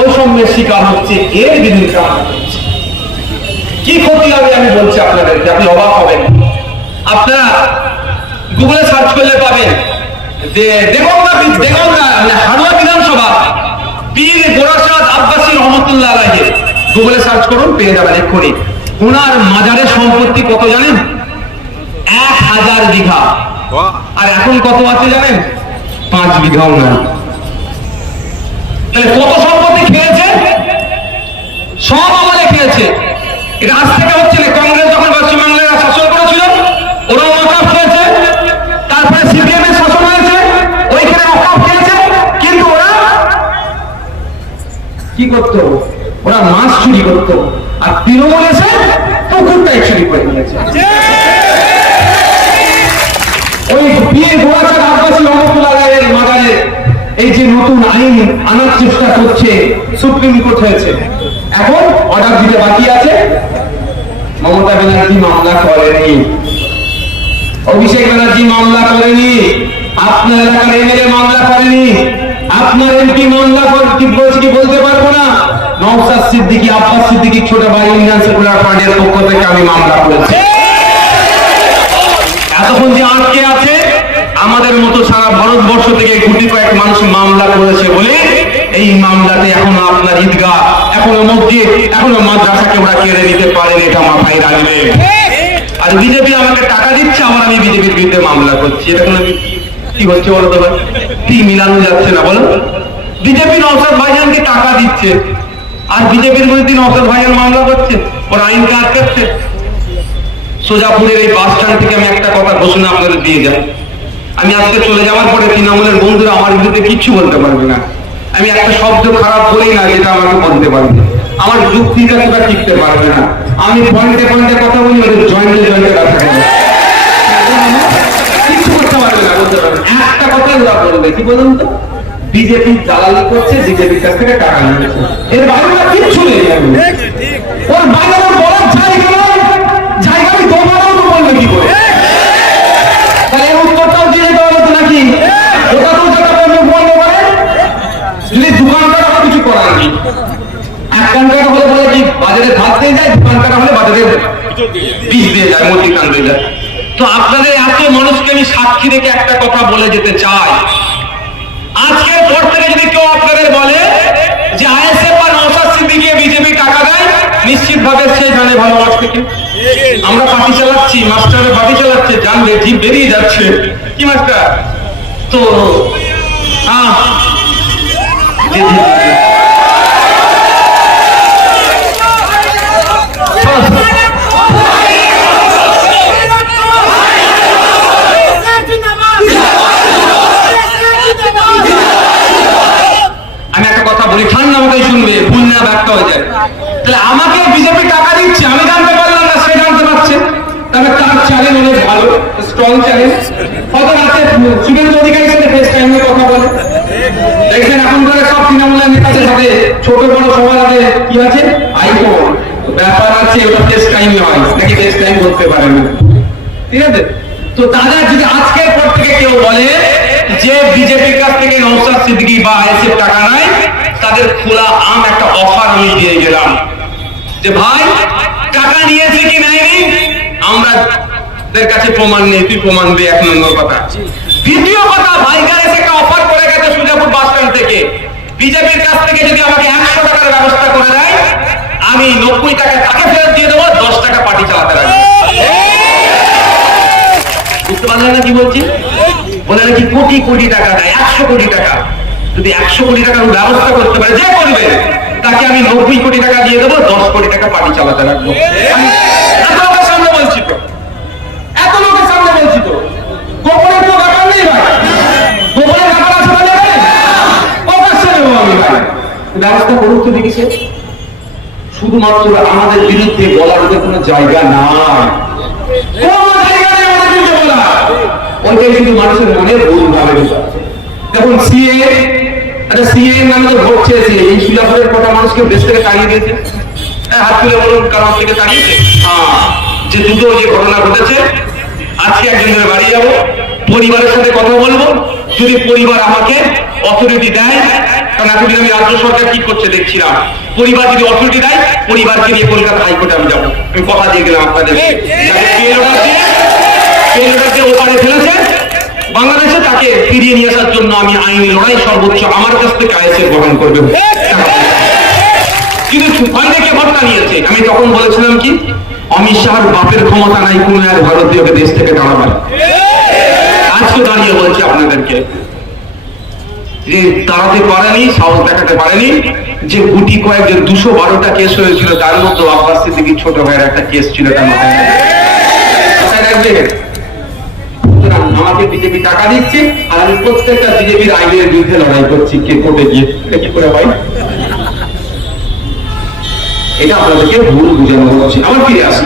বৈষম্যের শিকার হচ্ছে, এর বিরুদ্ধে কি ক্ষতি হবে আমি বলছি আপনাদেরকে, আপনি অবাক হবেন। আপনারা গুগলে সার্চ করলে পাবেন যে দেগঙ্গা হাড়োয়া বিধানসভা পীর গোরাসাদ আব্বাসী রহমতুল্লাহ আলাইহি, গুগলে সার্চ করুন পেয়ে যাবেন এক্ষুনি। ওনার মাজারের সম্পত্তি কত জানেন? 1000 বিঘা। আর এখন কত আছে জানেন? 5 বিঘাও না। তাহলে কত সম্পত্তি খেয়েছে? সব আমলে খেয়েছে। এটা আজ থেকে হচ্ছে না, কংগ্রেস যখন পশ্চিমবাংলায় শাসন করেছিল ওরা ওয়াকফ খেয়েছে, তারপরে সিপিএম এর শাসন হয়েছে, ওইখানে ওয়াকফ খেয়েছে, কিন্তু ওরা কি করতো? ওরা মাছ চুরি করতো, আর তৃণমূল এসে পুকুরটাই চুরি করে নিয়েছে। ওই পীর গোরাচাঁদ আব্বাসী রহমতুল্লাহ আলাইহির মাজারে এই যে নতুন আইন আনার চেষ্টা করছে, সুপ্রিম কোর্ট হয়েছে, এখন অর্ডার দিতে বাকি আছে। মমতা ব্যানার্জি মামলা করেনি, অভিষেক ব্যানার্জি মামলা করেনি, আপনার এলাকার এমএলএ মামলা করেনি, আপনার এমপি মামলা বলছে কি বলতে পারবো না। নওশাদ সিদ্দিকী, আব্বাস সিদ্দিকী ছোট ভাই ইন্ডিয়ান সেকুলার পার্টির পক্ষ থেকে আমি মামলা করেছি। এতক্ষণ যে আটকে আছে, আমাদের মতো সারা ভারতবর্ষ থেকে গুটি কয়েক মানুষ মামলা করেছে বলে এই মামলাতে এখনো আপনার ঈদগাহ, এখনো মসজিদ, এখনো মাদ্রাসাকে ওরা কেড়ে নিতে পারেন, এটা মাথায় রাখবেন। আর বিজেপি আমাকে টাকা দিচ্ছে, আবার আমি বিজেপির বিরুদ্ধে মামলা করছি, এটা কোনো কি হচ্ছে বলো তো ভাই? কি মিলানো যাচ্ছে না বলো? বিজেপি নওশাদ ভাইজানকে টাকা দিচ্ছে, আর বিজেপির বিরুদ্ধে নওশাদ ভাইজান মামলা করছে, ওরা আইনকে আটকাচ্ছে। সোজাপুরের এই বাস স্ট্যান্ড থেকে আমি একটা কথা ঘোষণা আপনাদের দিয়ে যাই, আমি আজকে চলে যাওয়ার পরে তৃণমূলের বন্ধুরা আমার বিরুদ্ধে কিচ্ছু বলতে পারবে না। আমি একটা শব্দ খারাপ বলি না যেটা আমাকে বলতে পারবে, আমার যুক্তির কাছে টিকতে পারবে না। আমি পয়েন্টে পয়েন্টে কথা বলি, ওদের জয়েন্টে জয়েন্টে কথা বলি, কিচ্ছু করতে পারবে না, বলতে পারবে। একটা কথাই ওরা বলবে, কি বলুন তো? বিজেপি দালালি করছে, বিজেপির কাছ থেকে টাকা নিচ্ছে, এর বাইরে কিচ্ছু নেই। ওর বাইরে বলার জায়গা আমি তোমারও তো বলবে কি করে? তাহলে এর উত্তরটাও দিয়ে যেতে হবে তো নাকি? ওটা তো যেটা বলতে পারে, যদি দোকানদার কিছু করার নেই, এক কানকাটা হলে বলে কি বাজারে ধার দিয়ে যায়, দোকানকাটা হলে বাজারে বীজ দিয়ে যায়, মতি কান দিয়ে যায়। তো আপনাদের এত মানুষকে আমি সাক্ষী রেখে একটা কথা বলে যেতে চাই, আজকের পর থেকে যদি কেউ আপনাদের বলে যে আইএসএফ বা নওশাদ সিদ্দিকী বিজেপি টাকা দেয়, নিশ্চিত ভাবে সে জানে ভালো আজ থেকে আমরা পার্টি চালাচ্ছি, মাস্টারের পার্টি চালাচ্ছে, জানবে জিভ বেরিয়ে যাচ্ছে। কি মাস্টার তো আমি একটা কথা বলি, ঠান্ডা মাথায় শুনবে, ভুল না ব্যাখ্যা হয়ে যায়। তাহলে আমাকে বিজেপি টাকা দিচ্ছে, আমি জানতে পারলাম না, সে জানতে পারছে, তাহলে তার চ্যানেল অনেক ভালো, স্ট্রং চ্যানেল, হয়তো রাতে শুভেন্দু অধিকারীর সাথে ফেস টাইমে কথা বলে। দেখছেন এখনকার সব তৃণমূলের নেতাদের সাথে ছোট বড় সবার হাতে কি আছে? আইফোন। ব্যাপার আছে, ওটা ফেস টাইম নয়, নাকি ফেস টাইম করতে পারে না, ঠিক আছে? তো তারা যদি আজকের পর থেকে কেউ বলে যে বিজেপির কাছ থেকে নওশাদ সিদ্দিকী বা আইএসএফ টাকা নাই, তাদের খোলা আম একটা অফার আমি দিয়ে গেলাম যে ভাই টাকা নিয়েছে কি নেয়নি আমাদের কাছে প্রমাণ নেই, তুই প্রমাণ দে, এক নম্বর কথা। দ্বিতীয় কথা, ভাইকার এসে একটা অফার করে গেছে সুজাপুর বাস স্ট্যান্ড থেকে, বিজেপির কাছ থেকে যদি আমাকে 100 টাকার ব্যবস্থা করে দেয়, আমি 90 টাকা তাকে ফেরত দিয়ে দেবো, 10 টাকা পার্টি চালাতে রাখবো। বুঝতে পারলেন না কি বলছি? বলে নাকি কোটি কোটি টাকা দেয়, 100 কোটি টাকা। যদি 100 কোটি টাকার ব্যবস্থা করতে পারে যে করবে, তাকে আমি 90 কোটি টাকা দিয়ে দেবো, 10 কোটি টাকা পার্টি চালাতে রাখবো। এত লোকের সামনে বলছি তো, এত লোকের সামনে বলছি তো, গোপনে তো ব্যাপার নেই ভাই, গোপনে ব্যাপার আছে বলে প্রকাশ্যে দেবো আমি ভাই। ব্যবস্থা করুক তো দেখেছে, শুধুমাত্র আমাদের বিরুদ্ধে বলার কোনো জায়গা নাই, কোনো জায়গা নেই আমাদের বিরুদ্ধে বলা। ওইটাই শুধু মানুষের মনে ভুল ভাবে। দেখুন সিএ নামে তো ভোট চেয়েছে, এই সুজাপুরের কথা মানুষকে দেশ থেকে তাড়িয়ে দিয়েছে। হাত তুলে বলুন কারণ থেকে তাড়িয়েছে? যে দুটো যে ঘটনা ঘটেছে, আজকে একজনের বাড়ি যাবো, পরিবারের সাথে কথা বলবো, যদি পরিবার আমাকে অথরিটি দেয়, কারণ এতদিন আমি রাজ্য সরকার কি করছে দেখছিলাম, পরিবার যদি অথরিটি দেয় পরিবারকে নিয়ে কলকাতা হাইকোর্টে আমি যাবো, আমি কথা দিয়ে গেলাম আপনাদের। পেলোটাকে ওপারে ফেলেছে বাংলাদেশে, তাকে ফিরিয়ে নিয়ে আসার জন্য আমি আইনি লড়াই সর্বোচ্চ আমার কাছ থেকে আইএসএফ গ্রহণ করবে। কিন্তু অনেকে ভোটটা নিয়েছে, আমি তখন বলেছিলাম কি, অমিত শাহর বাপের ক্ষমতা নাই কোন এক ভারতীয়কে দেশ থেকে তাড়াবার। আজকে দাঁড়িয়ে বলছি আপনাদেরকে যে তাড়াতে পারেনি, সাহস দেখাতে পারেনি, যে গুটি কয়েক যে 212টা কেস হয়েছিল তার মধ্যে আব্বাস সিদ্দিকীর ছোট ভাইয়ের একটা কেস ছিল, তার মাথায় রাখবে। আমাকে বিজেপি টাকা দিচ্ছে আর আমি প্রত্যেকটা বিজেপির আইনের বিরুদ্ধে লড়াই করছি কে কোর্টে গিয়ে, এটা কি করে হয়? এটা আপনাদেরকে ভুল বুঝানো হচ্ছে। আবার ফিরে আসি।